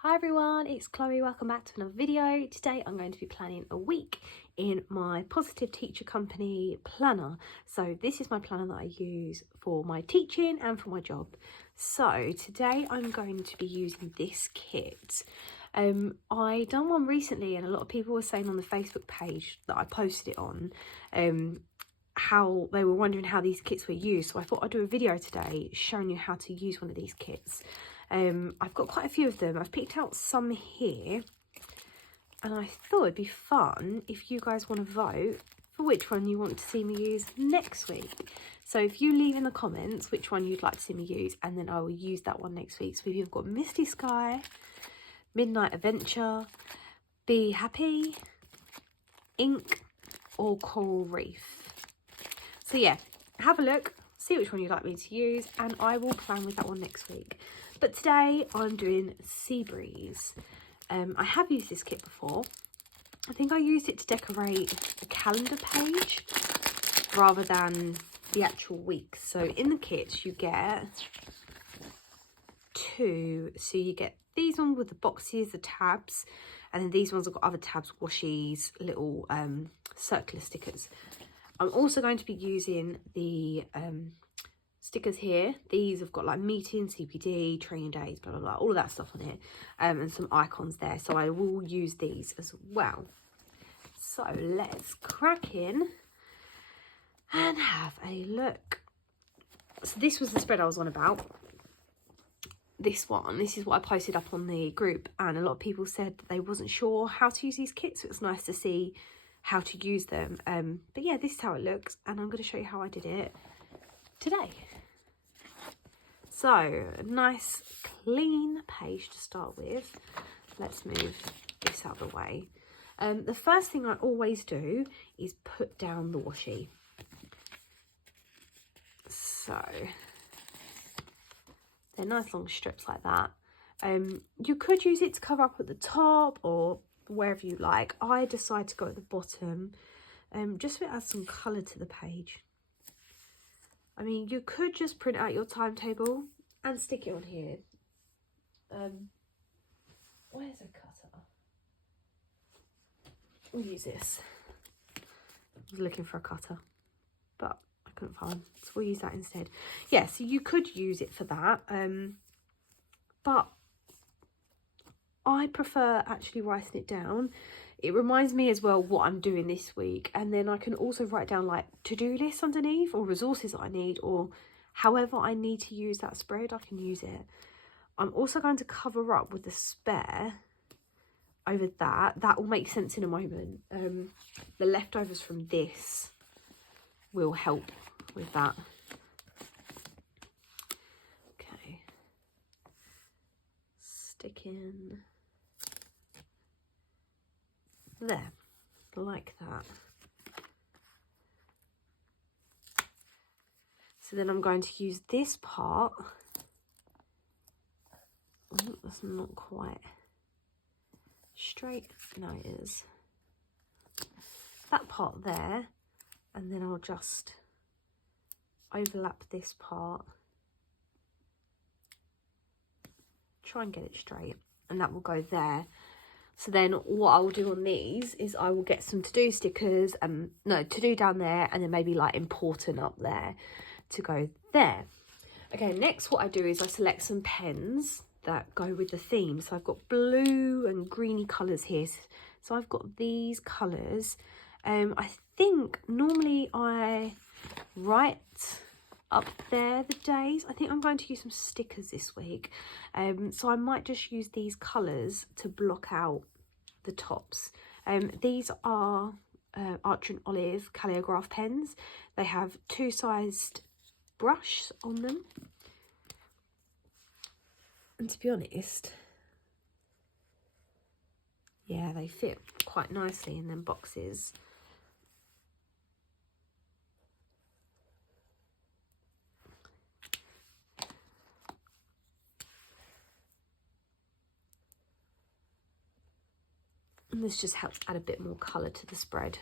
Hi everyone, it's Chloe. Welcome back to another video. Today I'm going to be planning a week in my Positive Teacher Company planner. So this is my planner that I use for my teaching and for my job. So today I'm going to be using this kit. I done one recently and a lot of people were saying on the Facebook page that I posted it on how they were wondering how these kits were used. So I thought I'd do a video today showing you how to use one of these kits. I've got quite a few of them. I've picked out some here and I thought it'd be fun if you guys want to vote for which one you want to see me use next week. So if you leave in the comments which one you'd like to see me use, and then I will use that one next week. So if you've got Misty Sky, Midnight Adventure, Be Happy, Ink or Coral Reef. So yeah, have a look, see which one you'd like me to use, and I will plan with that one next week. But today I'm doing Sea Breeze. I have used this kit before. I think I used it to decorate a calendar page rather than the actual week. So in the kit you get two. So you get these ones with the boxes, the tabs, and then these ones have got other tabs, washies, little circular stickers. I'm also going to be using the stickers here. These have got like meetings, CPD, training days, blah blah blah, all of that stuff on it, and some icons there. So I will use these as well. So let's crack in and have a look. So this was the spread I was on about. This one, this is what I posted up on the group, and a lot of people said that they wasn't sure how to use these kits, so it's nice to see how to use them. But yeah, this is how it looks, and I'm going to show you how I did it today. So a nice clean page to start with. Let's move this out of the way. The first thing I always do is put down the washi. So they're nice long strips like that. You could use it to cover up at the top or wherever you like. I decide to go at the bottom, just to add some colour to the page. I mean, you could just print out your timetable and stick it on here. Where's a cutter? We'll use this. I was looking for a cutter, but I couldn't find, so we'll use that instead. Yeah, so you could use it for that, but I prefer actually writing it down. It reminds me as well what I'm doing this week, and then I can also write down like to-do lists underneath or resources that I need, or however I need to use that spread, I can use it. I'm also going to cover up with the spare over that. That will make sense in a moment. The leftovers from this will help with that. Okay. Stick in there, like that. So then I'm going to use this part. Oh, that's not quite straight. No, it is. That part there, and then I'll just overlap this part. Try and get it straight, and that will go there. So then what I will do on these is I will get some to-do stickers, no, to-do down there, and then maybe like important up there to go there. Okay, next what I do is I select some pens that go with the theme. So I've got blue and greeny colours here. So I've got these colours. I think normally I write up there the days. I think I'm going to use some stickers this week. So I might just use these colours to block out the tops. These are Archer and Olive Calligraph pens. They have two-sized brush on them. And to be honest, yeah, they fit quite nicely in them boxes. And this just helps add a bit more colour to the spread.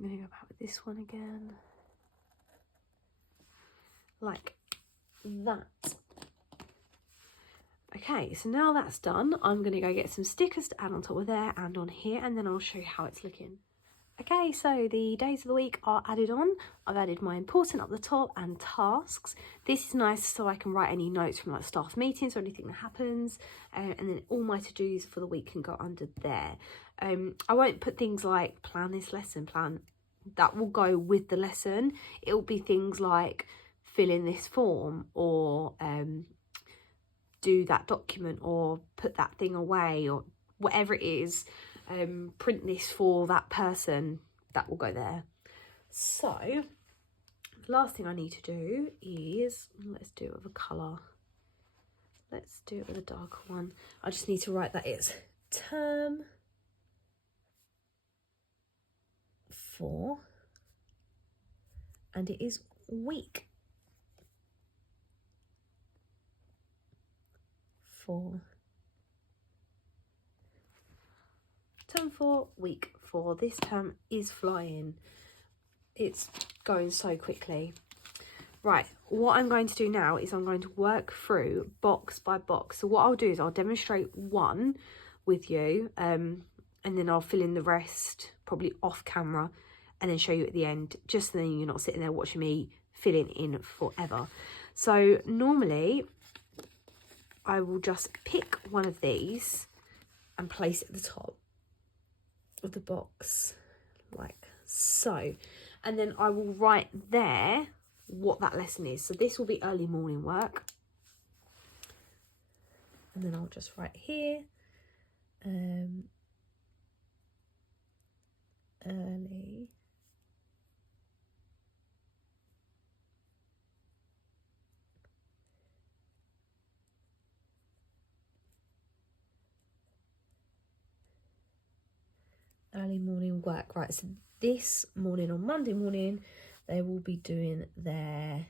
I'm going to go back with this one again. Like that. Okay, so now that's done, I'm going to go get some stickers to add on top of there and on here, and then I'll show you how it's looking. Okay, so the days of the week are added on. I've added my important up the top and tasks. This is nice so I can write any notes from like staff meetings or anything that happens. And then all my to-dos for the week can go under there. I won't put things like plan this lesson, plan. That will go with the lesson. It will be things like fill in this form or do that document or put that thing away or whatever it is. Print this for that person, that will go there. So the last thing I need to do is, let's do it with a colour. Let's do it with a darker one. I just need to write that it's term 4 and it is week 4. Term 4, week 4. This term is flying. It's going so quickly. Right, what I'm going to do now is I'm going to work through box by box. So what I'll do is I'll demonstrate one with you and then I'll fill in the rest probably off camera and then show you at the end, just so then you're not sitting there watching me filling in forever. So normally I will just pick one of these and place it at the top of the box like so, and then I will write there what that lesson is. So this will be early morning work, and then I'll just write here early morning work. Right, so this morning, on Monday morning, they will be doing their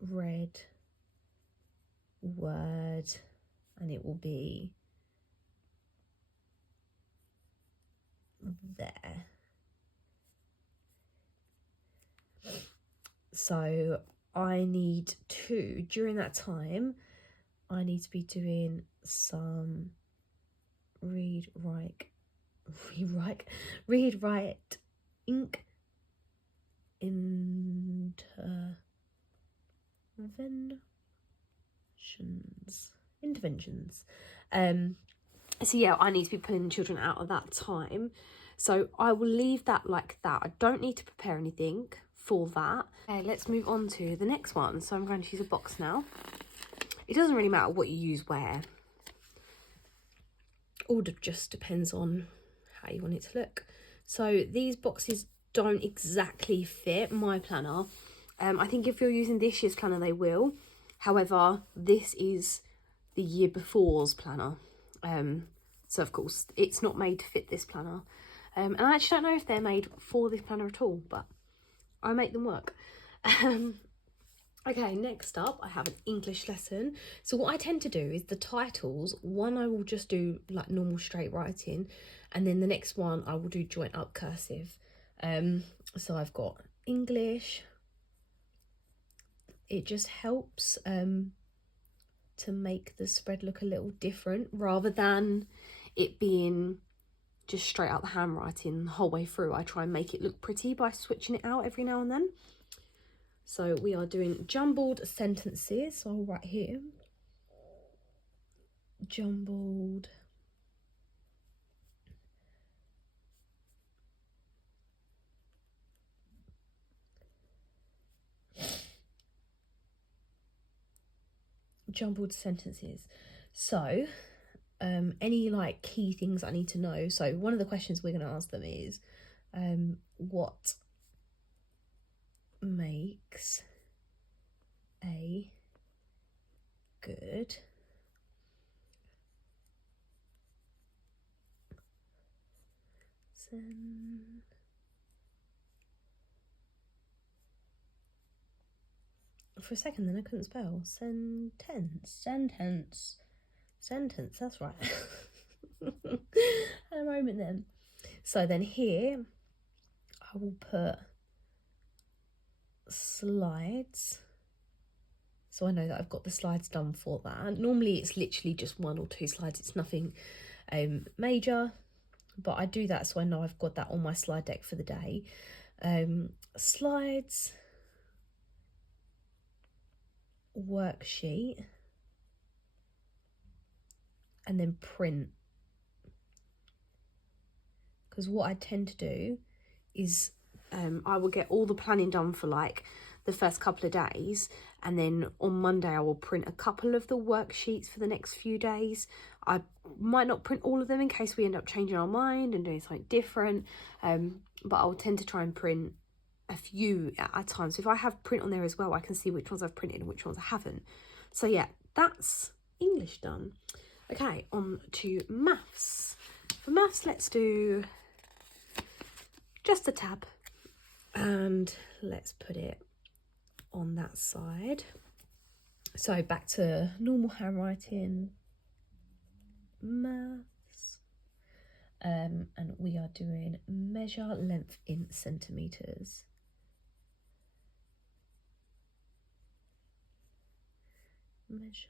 red word, and it will be there. So I need to, during that time, I need to be doing some read, write, ink interventions. So yeah, I need to be pulling children out of that time. So I will leave that like that. I don't need to prepare anything for that. Okay, let's move on to the next one. So I'm going to use a box now. It doesn't really matter what you use where. All just depends on how you want it to look. So these boxes don't exactly fit my planner. I think if you're using this year's planner, they will. However, this is the year before's planner. So of course it's not made to fit this planner. And I actually don't know if they're made for this planner at all, but I make them work. Okay, next up I have an English lesson. So what I tend to do is the titles, one I will just do like normal straight writing, and then the next one I will do joint up cursive. So I've got English. It just helps to make the spread look a little different, rather than it being just straight out the handwriting the whole way through. I try and make it look pretty by switching it out every now and then. So we are doing jumbled sentences. So I'll write here, jumbled sentences. So any like key things I need to know. So one of the questions we're going to ask them is what makes a good for a second then I couldn't spell sentence, that's right. A moment then. So then here I will put slides. So I know that I've got the slides done for that. Normally it's literally just 1 or 2 slides. It's nothing major, but I do that so I know I've got that on my slide deck for the day. Slides, worksheet, and then print. Because what I tend to do is I will get all the planning done for like the first couple of days, and then on Monday I will print a couple of the worksheets for the next few days. I might not print all of them in case we end up changing our mind and doing something different, but I'll tend to try and print a few at a time. So if I have print on there as well, I can see which ones I've printed and which ones I haven't. So yeah, that's English done. Okay, on to maths. For maths, let's do just a tab, and let's put it on that side. So back to normal handwriting, maths, and we are doing measure length in centimetres. Measure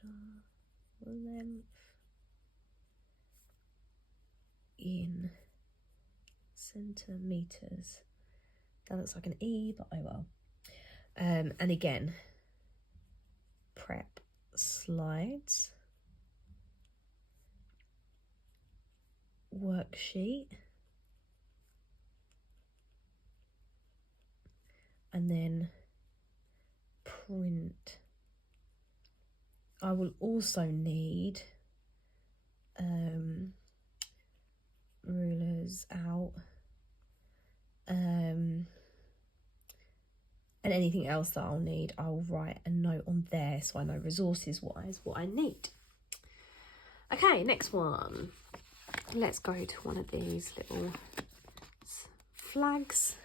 length in centimetres. That looks like an E, but oh well. And again, prep slides, worksheet, and then print. I will also need rulers out, and anything else that I'll need, I'll write a note on there so I know resources wise what I need. Okay, next one. Let's go to one of these little flags.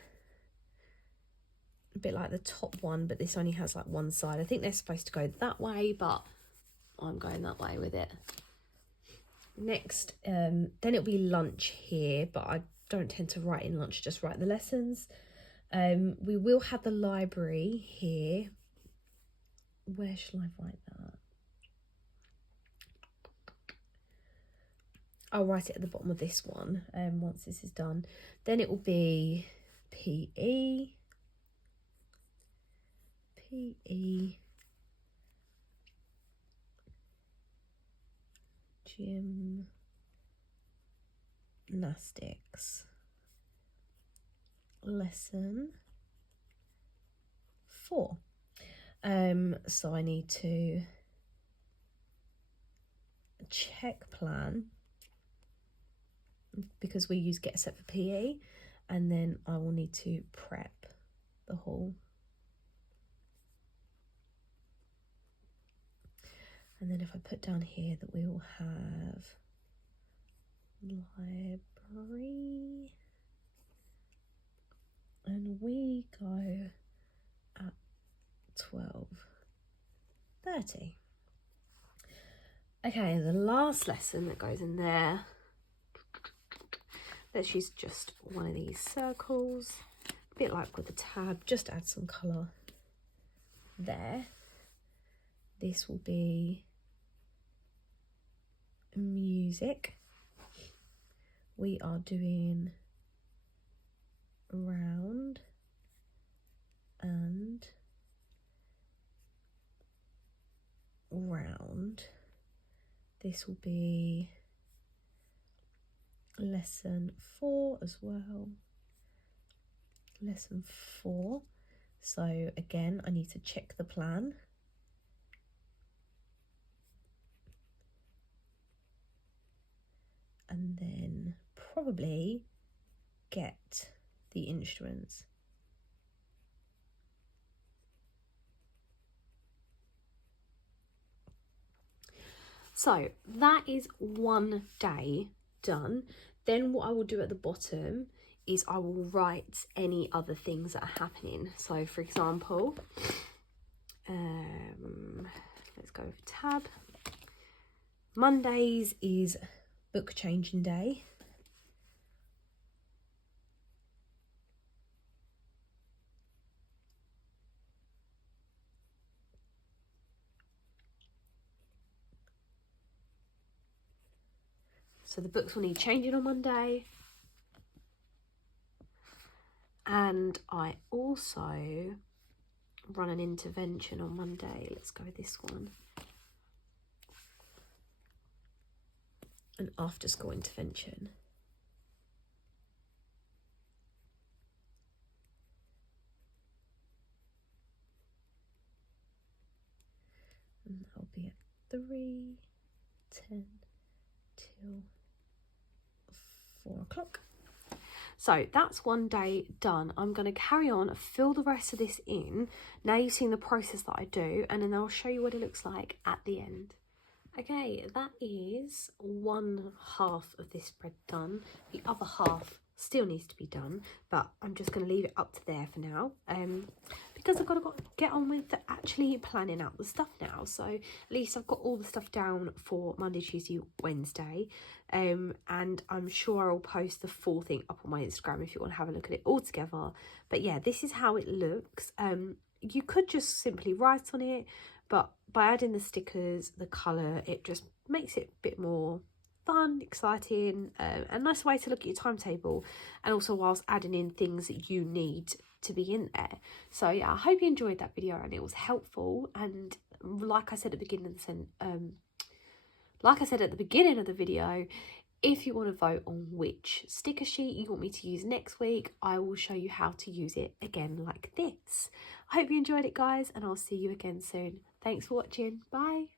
A bit like the top one, but this only has like one side. I think they're supposed to go that way, but I'm going that way with it. Next, then it'll be lunch here, but I don't tend to write in lunch, just write the lessons. We will have the library here. Where shall I write that? I'll write it at the bottom of this one once this is done. Then it will be PE, gymnastics, lesson 4. So I need to check plan because we use get set for PE, and then I will need to prep the hall. And then if I put down here that we will have library, and we go at 12:30. Okay, the last lesson that goes in there, let's use just one of these circles, a bit like with the tab, just add some colour there. This will be music. We are doing round and round. This will be lesson 4 as well. Lesson 4. So again, I need to check the plan. And then probably get the instruments. So that is one day done. Then what I will do at the bottom is I will write any other things that are happening. So for example, let's go with tab. Mondays is book changing day. So the books will need changing on Monday. And I also run an intervention on Monday. Let's go with this one. An after school intervention. And that'll be at 3:10 till 4 o'clock. So that's one day done. I'm going to carry on, fill the rest of this in. Now you've seen the process that I do, and then I'll show you what it looks like at the end. Okay, that is one half of this spread done. The other half still needs to be done, but I'm just going to leave it up to there for now, because I've got to get on with actually planning out the stuff now. So at least I've got all the stuff down for Monday, Tuesday, Wednesday, and I'm sure I'll post the full thing up on my Instagram if you want to have a look at it all together. But yeah, this is how it looks. You could just simply write on it, but by adding the stickers, the colour, it just makes it a bit more fun, exciting, a nice way to look at your timetable, and also whilst adding in things that you need to be in there. So yeah, I hope you enjoyed that video and it was helpful. And like I said at the beginning of the video, if you want to vote on which sticker sheet you want me to use next week, I will show you how to use it again like this. I hope you enjoyed it, guys, and I'll see you again soon. Thanks for watching. Bye.